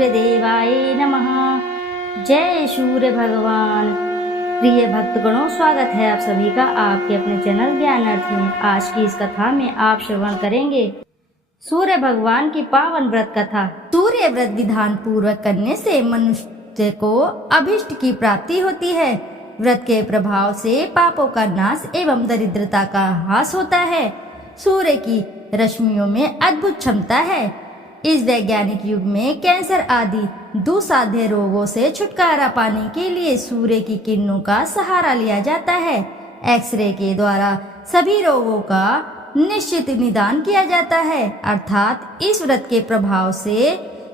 सूर्य देवाय नमः। जय सूर्य भगवान। प्रिय भक्तगणों, स्वागत है आप सभी का आपके अपने चैनल ज्ञानार्थ में। आज की इस कथा में आप श्रवण करेंगे सूर्य भगवान की पावन व्रत कथा। सूर्य व्रत विधान पूर्वक करने से मनुष्य को अभिष्ट की प्राप्ति होती है। व्रत के प्रभाव से पापों का नाश एवं दरिद्रता का ह्रास होता है। सूर्य की रश्मियों में अद्भुत क्षमता है। इस वैज्ञानिक युग में कैंसर आदि दुस्साध्य रोगों से छुटकारा पाने के लिए सूर्य की किरणों का सहारा लिया जाता है। एक्सरे के द्वारा सभी रोगों का निश्चित निदान किया जाता है। अर्थात इस व्रत के प्रभाव से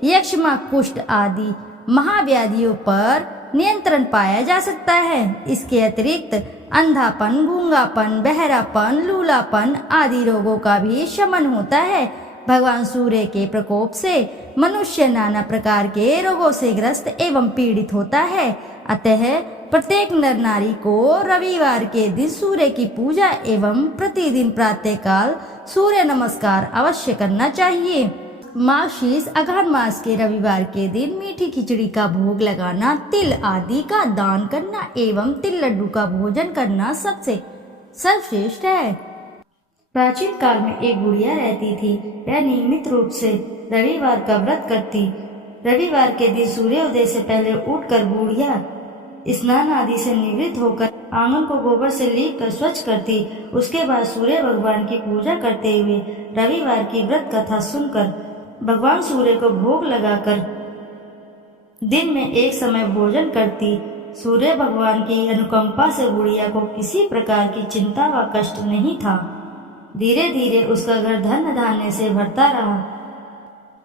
यक्ष्मा, कुष्ठ आदि महाव्याधियों पर नियंत्रण पाया जा सकता है। इसके अतिरिक्त अंधापन, गूंगापन, बहरापन, लूलापन आदि रोगों का भी शमन होता है। भगवान सूर्य के प्रकोप से मनुष्य नाना प्रकार के रोगों से ग्रस्त एवं पीड़ित होता है। अतः प्रत्येक नर नारी को रविवार के दिन सूर्य की पूजा एवं प्रतिदिन प्रातःकाल सूर्य नमस्कार अवश्य करना चाहिए। माघ अघन मास के रविवार के दिन मीठी खिचड़ी का भोग लगाना, तिल आदि का दान करना एवं तिल लड्डू का भोजन करना सबसे सर्वश्रेष्ठ है। प्राचीन काल में एक बुढ़िया रहती थी। वह नियमित रूप से रविवार का व्रत करती। रविवार के दिन सूर्योदय से पहले उठकर बुढ़िया स्नान आदि से निवृत्त होकर आंगन को गोबर से लीप कर स्वच्छ करती। उसके बाद सूर्य भगवान की पूजा करते हुए रविवार की व्रत कथा सुनकर भगवान सूर्य को भोग लगाकर दिन में एक समय भोजन करती। सूर्य भगवान की अनुकंपा से बुढ़िया को किसी प्रकार की चिंता व कष्ट नहीं था। धीरे धीरे उसका घर धन धान्य से भरता रहा।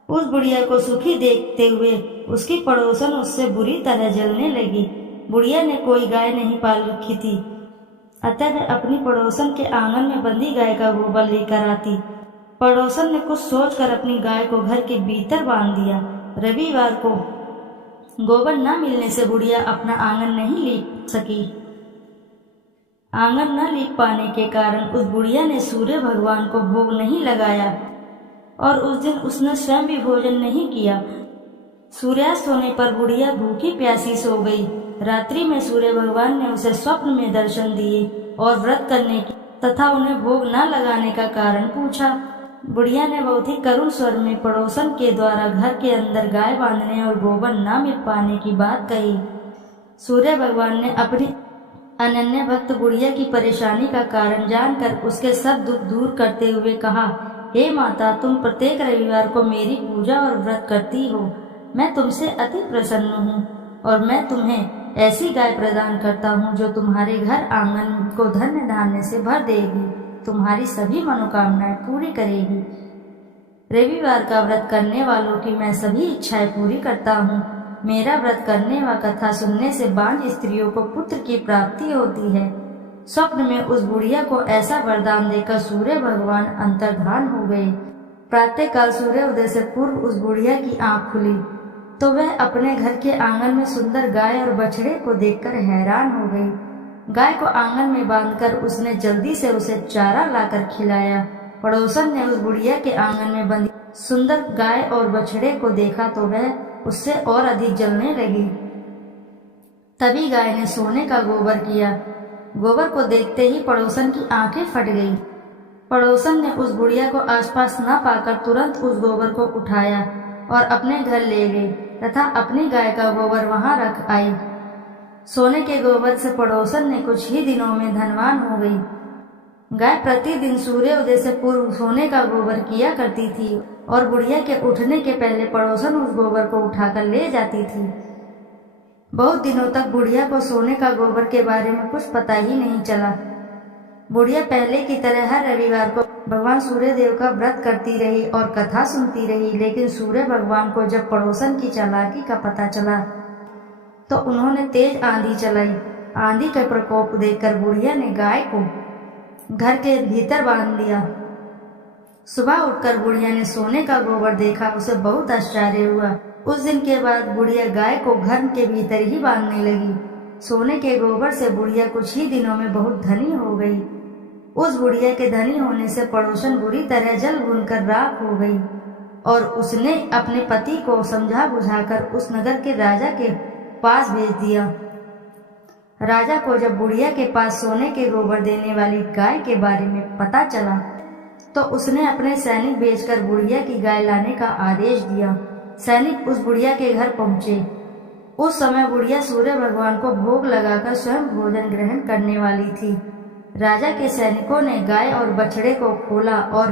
उस बुढ़िया को सुखी देखते हुए उसकी पड़ोसन उससे बुरी तरह जलने लगी। बुढ़िया ने कोई गाय नहीं पाल रखी थी, अतः वह अपनी पड़ोसन के आंगन में बंधी गाय का गोबर लेकर आती। पड़ोसन ने कुछ सोचकर अपनी गाय को घर के भीतर बांध दिया। रविवार को गोबर न मिलने से बुढ़िया अपना आंगन नहीं लीप सकी। आंगन न लीप पाने के कारण उस बुढ़िया ने सूर्य भगवान को भोग नहीं लगाया और उस दिन उसने स्वयं भी भोजन नहीं किया। सूर्यास्त होने पर बुढ़िया भूखी प्यासी सो गई। रात्रि में सूर्य भगवान ने उसे स्वप्न में दर्शन दिए और व्रत करने की तथा उन्हें भोग न लगाने का कारण पूछा। बुढ़िया ने बहुत ही करुण स्वर में पड़ोसन के द्वारा घर के अंदर गाय बांधने और गोबर न मिल पाने की बात कही। सूर्य भगवान ने अपनी अनन्य भक्त बुढ़िया की परेशानी का कारण जानकर उसके सब दुख दूर करते हुए कहा, हे माता, तुम प्रत्येक रविवार को मेरी पूजा और व्रत करती हो। मैं तुमसे अति प्रसन्न हूँ और मैं तुम्हें ऐसी गाय प्रदान करता हूँ जो तुम्हारे घर आंगन को धन्य धान्य से भर देगी, तुम्हारी सभी मनोकामनाएं पूरी करेगी। रविवार का व्रत करने वालों की मैं सभी इच्छाएं पूरी करता हूँ। मेरा व्रत करने व कथा सुनने से बांझ स्त्रियों को पुत्र की प्राप्ति होती है। स्वप्न में उस बुढ़िया को ऐसा वरदान देकर सूर्य भगवान अंतर्धान हो गए। प्रातःकाल सूर्योदय से पूर्व उस बुढ़िया की आंख खुली तो वह अपने घर के आंगन में सुंदर गाय और बछड़े को देखकर हैरान हो गई। गाय को आंगन में बांधकर उसने जल्दी से उसे चारा लाकर खिलाया। पड़ोसन ने उस बुढ़िया के आंगन में बंधी सुंदर गाय और बछड़े को देखा तो वह उससे और अधिक जलने लगी। तभी गाय ने सोने का गोबर किया। गोबर को देखते ही पड़ोसन की आंखें फट गई। पड़ोसन ने उस बुढ़िया को आसपास न पाकर तुरंत उस गोबर को उठाया और अपने घर ले गई तथा अपनी गाय का गोबर वहां रख आई। सोने के गोबर से पड़ोसन ने कुछ ही दिनों में धनवान हो गई। गाय प्रतिदिन सूर्योदय से पूर्व सोने का गोबर किया करती थी और बुढ़िया के उठने के पहले पड़ोसन उस गोबर को उठाकर ले जाती थी। बहुत दिनों तक बुढ़िया को सोने का गोबर के बारे में कुछ पता ही नहीं चला। बुढ़िया पहले की तरह हर रविवार को भगवान सूर्य देव का व्रत करती रही और कथा सुनती रही। लेकिन सूर्य भगवान को जब पड़ोसन की चालाकी का पता चला तो उन्होंने तेज आंधी चलाई। आंधी का प्रकोप देखकर बुढ़िया ने गाय को घर के भीतर बांध दिया। सुबह उठकर बुढ़िया ने सोने का गोबर देखा। उसे बहुत आश्चर्य हुआ। उस दिन के बाद बुढ़िया गाय को घर के भीतर ही बांधने लगी। सोने के गोबर से बुढ़िया कुछ ही दिनों में बहुत धनी हो गई। उस बुढ़िया के धनी होने से पड़ोसन बुरी तरह जल भूनकर राख हो गई। और उसने अपने पति को समझा बुझाकर उस नगर के राजा के पास भेज दिया। राजा को जब बुढ़िया के पास सोने के गोबर देने वाली गाय के बारे में पता चला तो उसने अपने सैनिक भेजकर बुढ़िया की गाय लाने का आदेश दिया। सैनिक उस बुढ़िया के घर पहुंचे। उस समय बुढ़िया सूर्य भगवान को भोग लगाकर स्वयं भोजन ग्रहण करने वाली थी। राजा के सैनिकों ने गाय और बछड़े को खोला और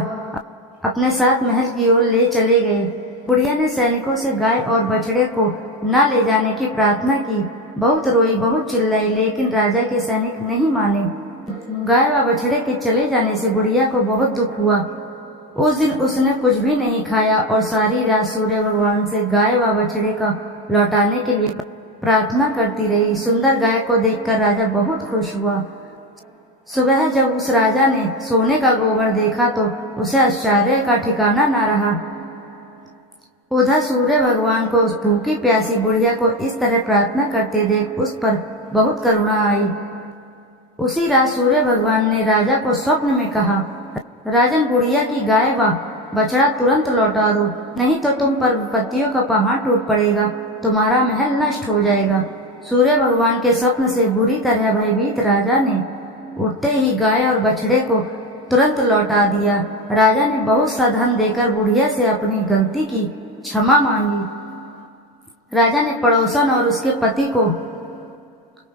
अपने साथ महल की ओर ले चले गए। बुढ़िया ने सैनिकों से गाय और बछड़े को न ले जाने की प्रार्थना की। बहुत रोई, बहुत चिल्लाई, लेकिन राजा के सैनिक नहीं माने। गाय व बछड़े के चले जाने से बुढ़िया को बहुत दुख हुआ। उस दिन उसने कुछ भी नहीं खाया और सारी रात सूर्य भगवान से गाय व बछड़े का लौटाने के लिए प्रार्थना करती रही। सुंदर गाय को देखकर राजा बहुत खुश हुआ। सुबह जब उस राजा ने सोने का गोबर देखा तो उसे आश्चर्य का ठिकाना न रहा। उधर सूर्य भगवान को उस भूखी प्यासी बुढ़िया को इस तरह प्रार्थना करते देख उस पर बहुत करुणा आई। उसी रात सूर्य भगवान ने राजा को स्वप्न में कहा, राजन, बुढ़िया की गाय व बछड़ा तुरंत लौटा दो, नहीं तो तुम पर विपत्तियों का पहाड़ टूट पड़ेगा, तुम्हारा महल नष्ट हो जाएगा। सूर्य भगवान के स्वप्न से बुरी तरह भयभीत राजा ने उठते ही गाय और बछड़े को तुरंत लौटा दिया। राजा ने बहुत सा धन देकर बुढ़िया से अपनी गलती की क्षमा मांगी। राजा ने पड़ोसन और उसके पति को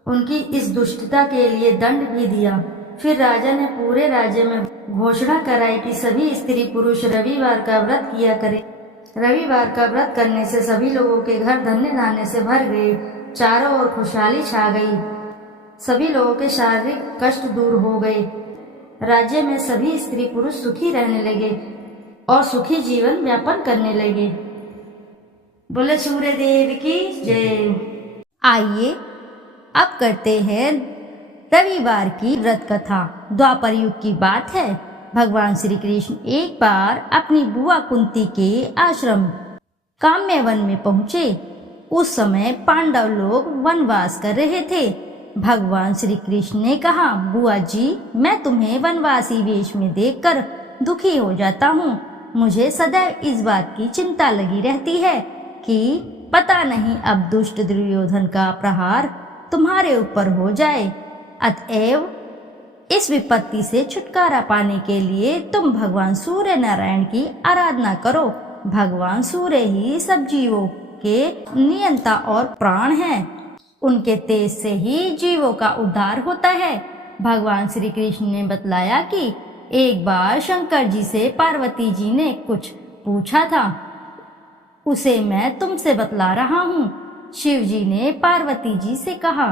उनकी इस दुष्टता के लिए दंड भी दिया। फिर राजा ने पूरे राज्य में घोषणा कराई कि सभी स्त्री पुरुष रविवार का व्रत किया करें। रविवार का व्रत करने से सभी लोगों के घर धन्य धान्य से भर गए। चारों ओर खुशहाली छा गई। सभी लोगों के शारीरिक कष्ट दूर हो गए। राज्य में सभी स्त्री पुरुष सुखी रहने लगे और सुखी जीवन यापन करने लगे। बोले सूर्य देव की जय। आइए अब करते हैं रविवार की व्रत कथा। द्वापर युग की बात है। भगवान श्री कृष्ण एक बार अपनी बुआ कुंती के आश्रम काम्य वन में पहुँचे। उस समय पांडव लोग वनवास कर रहे थे। भगवान श्री कृष्ण ने कहा, बुआ जी, मैं तुम्हें वनवासी वेश में देखकर दुखी हो जाता हूँ। मुझे सदैव इस बात की चिंता लगी रहती है कि पता नहीं अब दुष्ट दुर्योधन का प्रहार तुम्हारे ऊपर हो जाए। अतएव इस विपत्ति से छुटकारा पाने के लिए तुम भगवान सूर्य नारायण की आराधना करो। भगवान सूर्य ही सब जीवों के नियंता और प्राण हैं। उनके तेज से ही जीवों का उद्धार होता है। भगवान श्री कृष्ण ने बतलाया कि एक बार शंकर जी से पार्वती जी ने कुछ पूछा था, उसे मैं तुमसे बतला रहा हूँ। शिव जी ने पार्वती जी से कहा,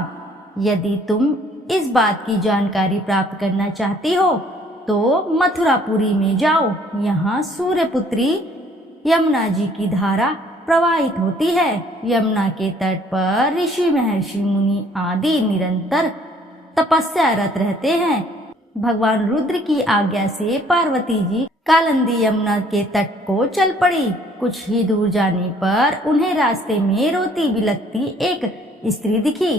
यदि तुम इस बात की जानकारी प्राप्त करना चाहती हो तो मथुरापुरी में जाओ। यहाँ सूर्यपुत्री यमुना जी की धारा प्रवाहित होती है। यमुना के तट पर ऋषि महर्षि मुनि आदि निरंतर तपस्यारत रहते हैं। भगवान रुद्र की आज्ञा से पार्वती जी कालिंदी यमुना के तट को चल पड़ी। कुछ ही दूर जाने पर उन्हें रास्ते में रोती बिलखती एक स्त्री दिखी।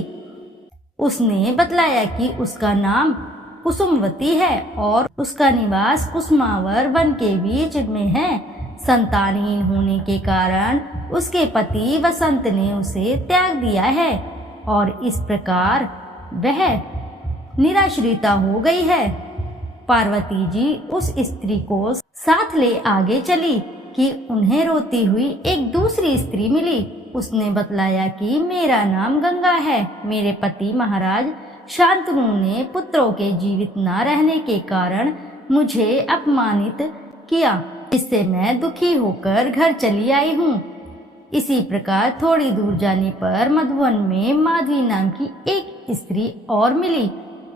उसने बतलाया कि उसका नाम कुसुमवती है और उसका निवास कुसुमावर वन के बीच में है। संतानहीन होने के कारण उसके पति वसंत ने उसे त्याग दिया है और इस प्रकार वह निराश्रिता हो गई है। पार्वती जी उस स्त्री को साथ ले आगे चली कि उन्हें रोती हुई एक दूसरी स्त्री मिली। उसने बतलाया कि मेरा नाम गंगा है। मेरे पति महाराज शांतनु ने पुत्रों के जीवित न रहने के कारण मुझे अपमानित किया, इससे मैं दुखी होकर घर चली आई हूँ। इसी प्रकार थोड़ी दूर जाने पर मधुवन में माधवी नाम की एक स्त्री और मिली,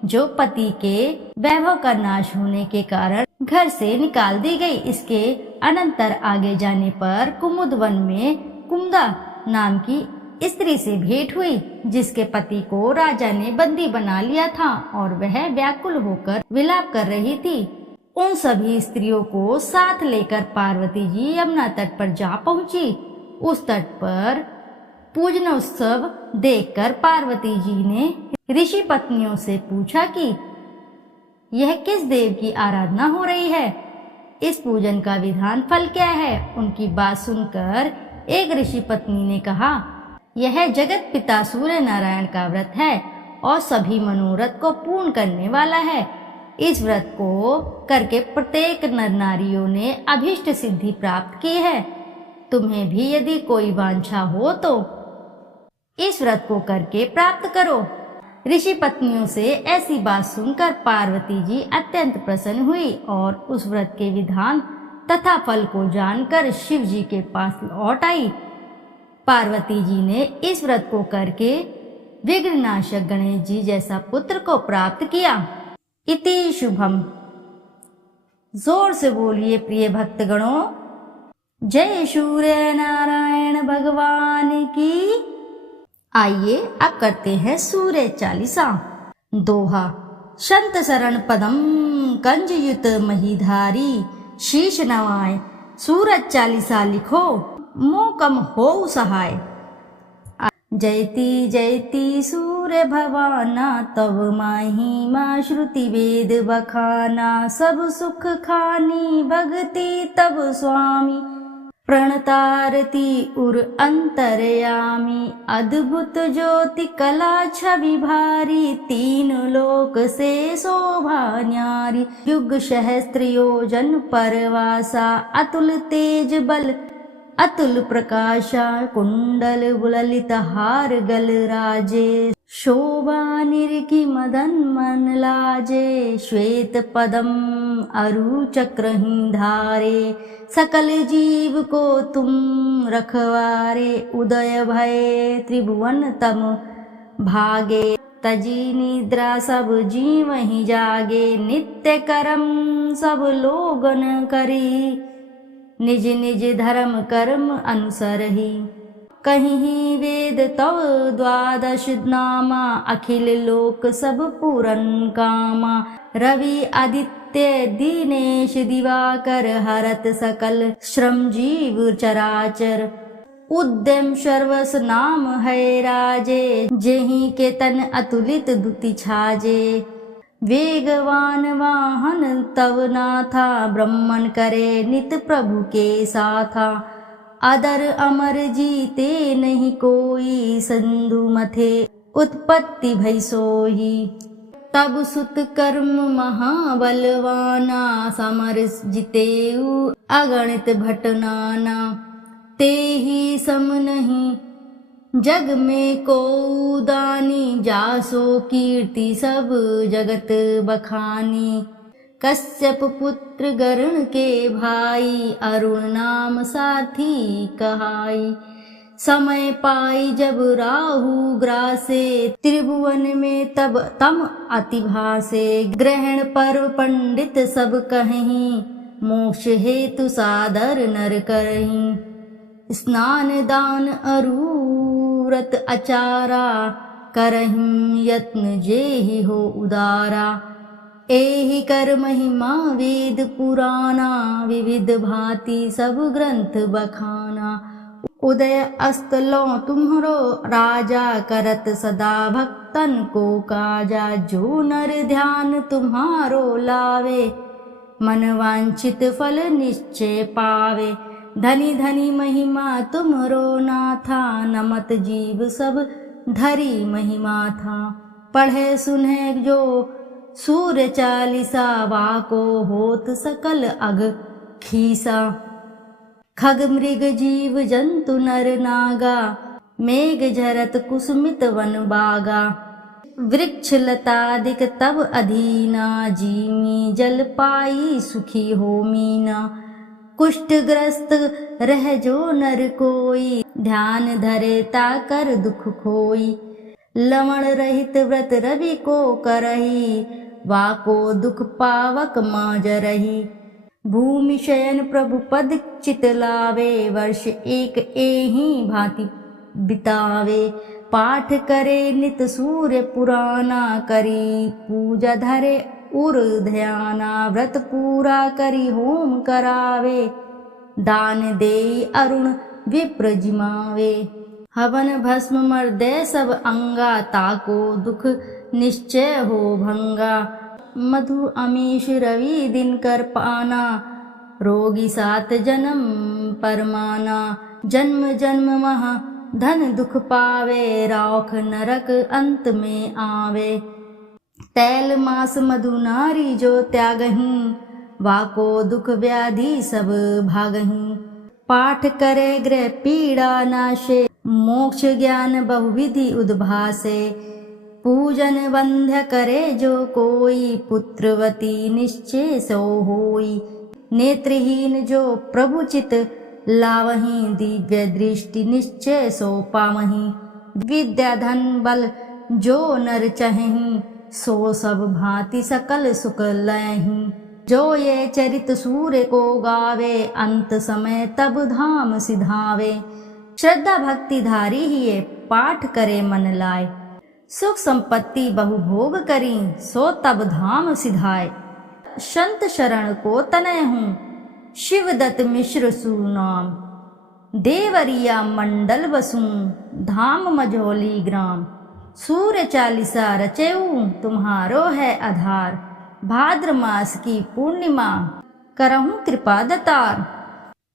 जो पति के वैभव का नाश होने के कारण घर से निकाल दी गई। इसके अनंतर आगे जाने पर कुमुदवन में कुमुदा नाम की स्त्री से भेंट हुई, जिसके पति को राजा ने बंदी बना लिया था और वह व्याकुल होकर विलाप कर रही थी। उन सभी स्त्रियों को साथ लेकर पार्वती जी यमुना तट पर जा पहुंची। उस तट पर पूजन उत्सव देखकर पार्वती जी ने ऋषि पत्नियों से पूछा कि यह किस देव की आराधना हो रही है। इस पूजन का विधान फल क्या है? उनकी बात सुनकर एक ऋषि पत्नी ने कहा, यह जगत पिता सूर्य नारायण का व्रत है और सभी मनोरथ को पूर्ण करने वाला है। इस व्रत को करके प्रत्येक नर नारियों ने अभीष्ट सिद्धि प्राप्त की है। तुम्हें भी यदि कोई वांछा हो तो इस व्रत को करके प्राप्त करो। ऋषि पत्नियों से ऐसी बात सुनकर पार्वती जी अत्यंत प्रसन्न हुई और उस व्रत के विधान तथा फल को जानकर शिव जी के पास लौट आई। पार्वती जी ने इस व्रत को करके विघ्ननाशक गणेश जी जैसा पुत्र को प्राप्त किया। इति शुभम। जोर से बोलिए प्रिय भक्तगणों, जय सूर्य नारायण भगवान की। आइए अब करते हैं सूर्य चालीसा। दोहा। संत शरण पदम कंजयुत महीधारी, शीश नवाय सूरज चालीसा लिखो, मोकम हो सहाय। जयति जयति सूर्य भवाना, तब महिमा श्रुति वेद बखाना। सब सुख खानी भक्ति तब स्वामी, प्रणतारती उर अंतरयामी। अद्भुत ज्योति कला छवि भारी, तीन लोक से शोभा न्यारी। युग सहस्त्र योजन परवासा, अतुल तेज बल अतुल प्रकाशा। कुंडल ललित हार गल राजे, शोभा निरखी मदन मन लाजे। श्वेत पदम अरु चक्रही धारे, सकल जीव को तुम रखवारे। उदय भय त्रिभुवन तम भागे, तजी निद्रा सब जीव ही जागे। नित्य कर्म सब लोगन करी, निज निज धर्म कर्म अनुसर ही। कहीं वेद तव द्वादश नामा, अखिल लोक सब पूरन कामा। रवि आदित्य दिनेश दिवाकर, हरत सकल श्रम जीव चराचर। उद्यम सर्वस नाम है राजे, जेहि के तन अतुलित दुति छाजे। वेगवान वाहन तव नाथा, ब्रह्मन करे नित प्रभु के साथा। अदर अमर जीते नहीं कोई, सिंधु मथे उत्पत्ति भई सोही। तब सुत कर्म महाबलवाना, समर जितेऊ अगणित भटनाना। ते ही सम नहीं जग में को दानी, जासो कीर्ति सब जगत बखानी। कश्यप पुत्र गरुण के भाई, अरुण नाम सारथी कहाई। समय पाई जब राहु ग्रासे, त्रिभुवन में तब तम अति भासे। ग्रहण पर्व पंडित सब कहीं, मोक्ष हेतु सादर नर करहीं। स्नान दान अरु व्रत अचारा, करहिं यत्न जेहि हो उदारा। एहि कर महिमा वेद पुराना, विविध भांति सब ग्रंथ बखाना। उदय अस्त लो तुम्हरो राजा, करत सदा भक्तन को काजा। जो नर ध्यान तुम्हारो लावे, मन वांछित फल निश्चय पावे। धनी धनी महिमा तुमरो नाथा, नमत जीव सब धरी महिमा था। पढ़े सुने जो सूर्य चालीसा, वाको होत सकल अग खीसा। खग मृग जीव जंतु नर नागा, मेघ झरत कुसुमित वन बागा। वृक्ष लतादिक तब अधीना, जीमी जल पाई सुखी हो मीना। कुष्ठ ग्रस्त रह जो नर कोई, ध्यान धरे ताकर दुख खोई। लवण रहित व्रत रवि को करही, वाको दुख पावक माज रही। भूमि शयन प्रभु पद चित लावे, वर्ष एक एहि भांति बितावे। पाठ करे नित सूर्य पुराना, करी पूजा धरे उर ध्याना। व्रत पूरा करी होम करावे, दान दे अरुण विप्र जिमावे। हवन भस्म मर्दे सब अंगा, ताको दुख निश्चय हो भंगा। मधु अमीश रवि दिन कर पाना, रोगी 7 जन्म परमाना, जन्म जन्म महा धन दुख पावे, रौख नरक अंत में आवे। तैल मास मधु नारी जो त्यागहीं, वाको दुख व्याधि सब भागहीं। पाठ करे गृह पीड़ा नाशे, मोक्ष ज्ञान बहुविधि उद्भासे। पूजन वंद्य करे जो कोई, पुत्रवती निश्चय सो होई। नेत्रहीन जो प्रभु चित लावहीं, दिव्य दृष्टि निश्चय सो पावहीं। विद्या धन बल जो नर चहहीं, सो सब भांति सकल सुख लयहीं। जो ये चरित सूर्य को गावे, अंत समय तब धाम सिधावे। श्रद्धा भक्ति धारी ही ये, पाठ करे मन लाए। सुख संपत्ति बहु भोग करी, सो तब धाम सिधाए। संत शरण को तनय हूँ, शिवदत्त मिश्र सुनाम। देवरिया मंडल बसूं, धाम मझौली ग्राम। सूर्य चालीसा रचेऊ, तुम्हारो है आधार। भाद्र मास की पूर्णिमा, करहूं कृपा दतार।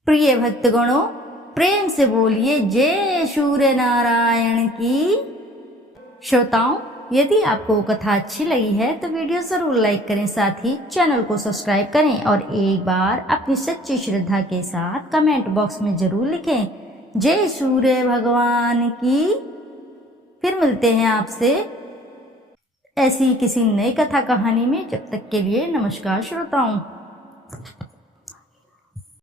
प्रिय भक्तगणों, प्रेम से बोलिए जय सूर्य नारायण की। श्रोताओं, यदि आपको कथा अच्छी लगी है तो वीडियो जरूर लाइक करें, साथ ही चैनल को सब्सक्राइब करें और एक बार अपनी सच्ची श्रद्धा के साथ कमेंट बॉक्स में जरूर लिखें जय सूर्य भगवान की। फिर मिलते हैं आपसे ऐसी किसी नई कथा कहानी में। जब तक के लिए नमस्कार श्रोताओं।